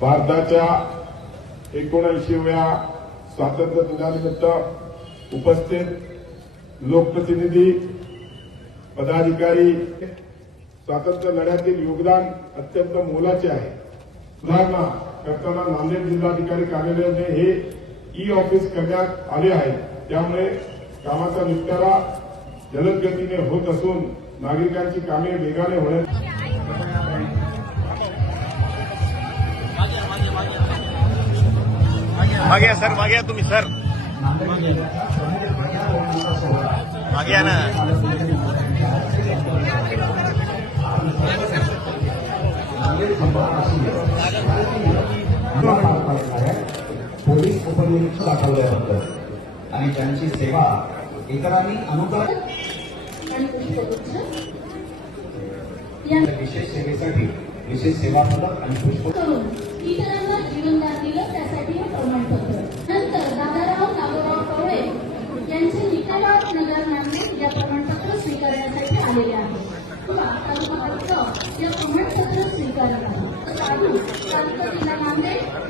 भारताच्या एकोणऐंशीव्या स्वातंत्र्य दिनानिमित्त उपस्थित लोकप्रतिनिधी पदाधिकारी स्वातंत्र्य लढ्यातील योगदान अत्यंत मोलाचे आहे. सुधारणा करताना नांदेड जिल्हाधिकारी कार्यालयाने हे ई ऑफिस करण्यात आले आहे. त्यामुळे कामाचा निपटारा जलद गतीने होत असून नागरिकांची कामे वेगाने होण्यास मागे या सर मागे या तुम्ही सर. मागे या ना. पोलीस उपनिरीक्षक दाखवल्याबद्दल. आणि त्यांची सेवा इतरांनी अनुदान आणि पुष्पगुच्छ या विशेष सेवेसाठी विशेष सेवा फलक आणि पुष्प आलेले आहे. किंवा तालुका आयुक्त या प्रमाणपत्र स्वीकारत आहे तालुका जिल्हा नांदेड